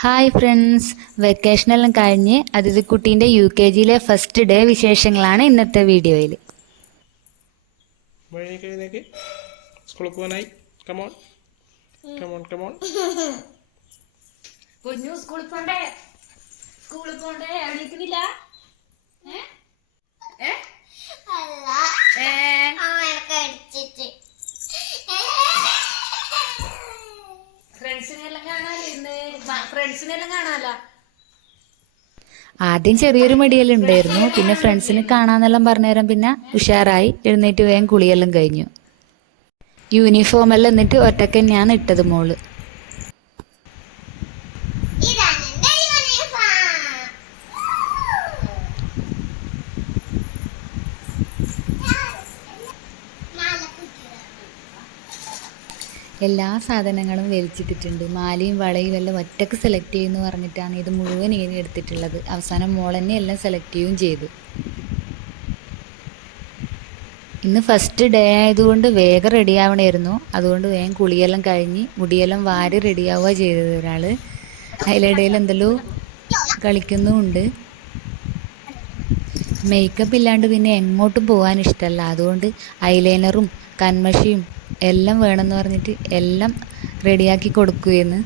Hi friends, വെക്കേഷനെല്ലാം കഴിഞ്ഞ് അതിഥിക്കുട്ടീൻ്റെ UKGയിലെ first day വിശേഷങ്ങളാണ് ഇന്നത്തെ വീഡിയോയിൽ. സ്കൂളിൽ പോകാനായി. Come on come on come on. കുഞ്ഞു സ്കൂളിൽ പോണ്ടേ? സ്കൂളിൽ പോണ്ടേ? എണീക്കുന്നില്ല? ഫ്രണ്ട്സിനെല്ലാം കാണാലോ. ആദ്യം ചെറിയൊരു മടിയെല്ലാം ഉണ്ടായിരുന്നു. പിന്നെ ഫ്രണ്ട്സിന് കാണാന്നെല്ലാം പറഞ്ഞുതരാൻ പിന്നെ ഉഷാറായി. എഴുന്നേറ്റ് വേഗം കുളിയെല്ലാം കഴിഞ്ഞു. യൂണിഫോം എല്ലാം എന്നിട്ട് ഒറ്റക്ക് തന്നെയാണ് ഇട്ടത് മോള്. എല്ലാ സാധനങ്ങളും വലിച്ചിട്ടിട്ടുണ്ട്. മാലയും വളയും എല്ലാം ഒറ്റക്ക് സെലക്ട് ചെയ്യുമെന്ന് പറഞ്ഞിട്ടാണ് ഇത് മുഴുവൻ ഇങ്ങനെ എടുത്തിട്ടുള്ളത്. അവസാനം മോൾ തന്നെ എല്ലാം സെലക്ട് ചെയ്യുകയും ചെയ്തു. ഇന്ന് ഫസ്റ്റ് ഡേ ആയതുകൊണ്ട് വേഗം റെഡിയാവണമായിരുന്നു. അതുകൊണ്ട് വേഗം കുളിയെല്ലാം കഴിഞ്ഞ് മുടിയെല്ലാം വാരി റെഡിയാവുക ചെയ്തത് ഒരാൾ. അതിലിടയിൽ എന്തെല്ലോ കളിക്കുന്നുമുണ്ട്. മേക്കപ്പ് ഇല്ലാണ്ട് പിന്നെ എങ്ങോട്ടും പോകാൻ ഇഷ്ടമല്ല. അതുകൊണ്ട് ഐലൈനറും കൺമഷിയും എല്ലാം വേണമെന്ന് പറഞ്ഞിട്ട് എല്ലാം റെഡിയാക്കി കൊടുക്കുകയെന്ന്.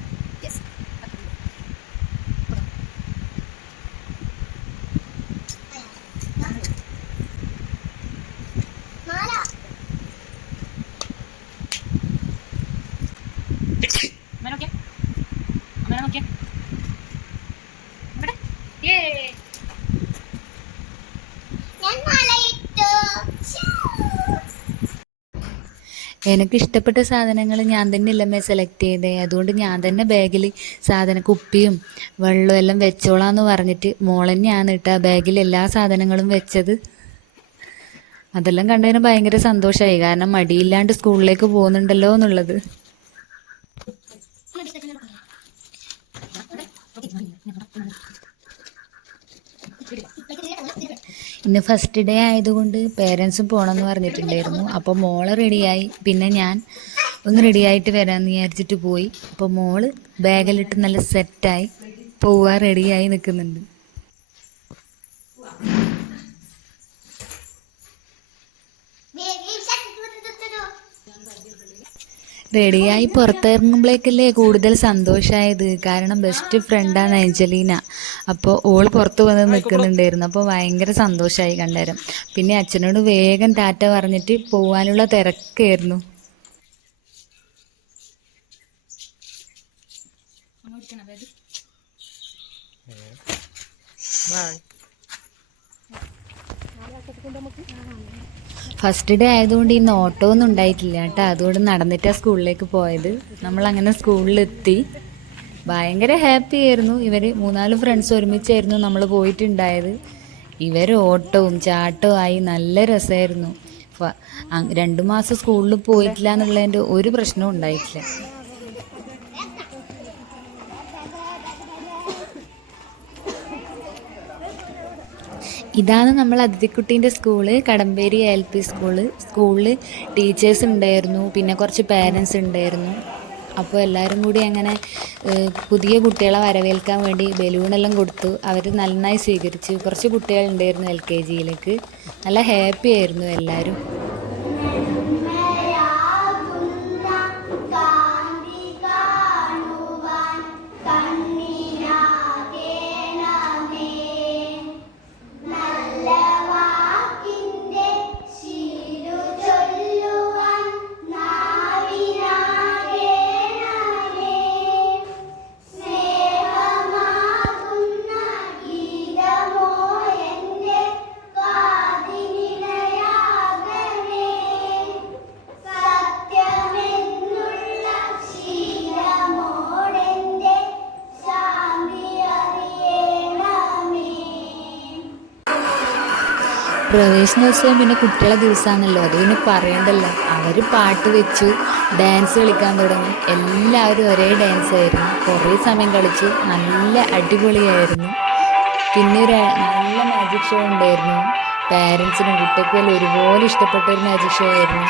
എനിക്ക് ഇഷ്ടപ്പെട്ട സാധനങ്ങൾ ഞാൻ തന്നെ ഇല്ലമ്മേ സെലക്ട് ചെയ്തേ. അതുകൊണ്ട് ഞാൻ തന്നെ ബാഗിൽ കുപ്പിയും വെള്ളവും എല്ലാം വെച്ചോളാന്ന് പറഞ്ഞിട്ട് മോൾ തന്നെയാണ് കേട്ടോ ബാഗിൽ എല്ലാ സാധനങ്ങളും വെച്ചത്. അതെല്ലാം കണ്ടതിന് ഭയങ്കര സന്തോഷമായി. കാരണം മടിയില്ലാണ്ട് സ്കൂളിലേക്ക് പോകുന്നുണ്ടല്ലോ എന്നുള്ളത്. ഇന്ന് ഫസ്റ്റ് ഡേ ആയതുകൊണ്ട് പേരൻസും പോകണമെന്ന് പറഞ്ഞിട്ടുണ്ടായിരുന്നു. അപ്പോൾ മോള് റെഡിയായി. പിന്നെ ഞാൻ ഒന്ന് റെഡിയായിട്ട് വരാമെന്ന് വിചാരിച്ചിട്ട് പോയി. അപ്പോൾ മോള് ബാഗിലിട്ട് നല്ല സെറ്റായി പോവാൻ റെഡിയായി നിൽക്കുന്നുണ്ട്. റെഡിയായി പുറത്തിറങ്ങുമ്പോഴേക്കല്ലേ കൂടുതൽ സന്തോഷമായത്. കാരണം ബെസ്റ്റ് ഫ്രണ്ടാണ് അഞ്ജലീന. അപ്പോൾ ഓൾ പുറത്ത് വന്ന് നിൽക്കുന്നുണ്ടായിരുന്നു. അപ്പോൾ ഭയങ്കര സന്തോഷമായി കണ്ടേരം. പിന്നെ അച്ഛനോട് വേഗം ടാറ്റ പറഞ്ഞിട്ട് പോകാനുള്ള തിരക്കായിരുന്നു. ഫസ്റ്റ് ഡേ ആയതുകൊണ്ട് ഇന്ന് ഓട്ടോ ഒന്നും ഉണ്ടായിട്ടില്ല കേട്ടോ. അതുകൊണ്ട് നടന്നിട്ടാണ് സ്കൂളിലേക്ക് പോയത്. നമ്മളങ്ങനെ സ്കൂളിലെത്തി. ഭയങ്കര ഹാപ്പി ആയിരുന്നു. ഇവർ 3-4 ഫ്രണ്ട്സ് ഒരുമിച്ചായിരുന്നു നമ്മൾ പോയിട്ടുണ്ടായത്. ഇവർ ഓട്ടവും ചാട്ടവും ആയി നല്ല രസമായിരുന്നു. 2 മാസം സ്കൂളിൽ പോയിട്ടില്ല എന്നുള്ളതിൻ്റെ ഒരു പ്രശ്നവും ഉണ്ടായിട്ടില്ല. ഇതാണ് നമ്മൾ അതിഥിക്കുട്ടീൻ്റെ സ്കൂള്, കടമ്പേരി LP സ്കൂള്. സ്കൂളിൽ ടീച്ചേഴ്സ് ഉണ്ടായിരുന്നു, പിന്നെ കുറച്ച് പേരൻസ് ഉണ്ടായിരുന്നു. അപ്പോൾ എല്ലാവരും കൂടി അങ്ങനെ പുതിയ കുട്ടികളെ വരവേൽക്കാൻ വേണ്ടി ബലൂണെല്ലാം കൊടുത്തു. അവർ നന്നായി സ്വീകരിച്ചു. കുറച്ച് കുട്ടികളുണ്ടായിരുന്നു LKGയിലേക്ക്. നല്ല ഹാപ്പി ആയിരുന്നു എല്ലാവരും. പ്രവേശനോത്സവം പിന്നെ കുട്ടികളെ ദിവസമാണല്ലോ, അത് പിന്നെ പറയണ്ടല്ലോ. അവർ പാട്ട് വെച്ചു, ഡാൻസ് കളിക്കാൻ തുടങ്ങി. എല്ലാവരും ഒരേ ഡാൻസ് ആയിരുന്നു. കുറേ സമയം കളിച്ചു. നല്ല അടിപൊളിയായിരുന്നു. പിന്നെ ഒരു നല്ല മാജിക് ഷോ ഉണ്ടായിരുന്നു. പാരൻസിനും കുട്ടികൾക്കും ഒരുപോലെ ഇഷ്ടപ്പെട്ട ഒരു മാജിക് ഷോ ആയിരുന്നു.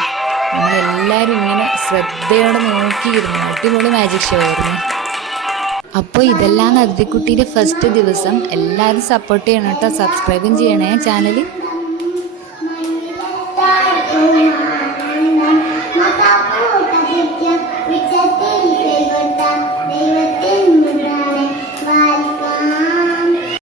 നമ്മളെല്ലാവരും ഇങ്ങനെ ശ്രദ്ധയോടെ നോക്കിയിരുന്നു. അടിപൊളി മാജിക് ഷോ ആയിരുന്നു. അപ്പോൾ ഇതെല്ലാം അതിഥിക്കുട്ടിയുടെ ഫസ്റ്റ് ദിവസം. എല്ലാവരും സപ്പോർട്ട് ചെയ്യണം കേട്ടോ, സബ്സ്ക്രൈബും ചെയ്യണേ ചാനൽ.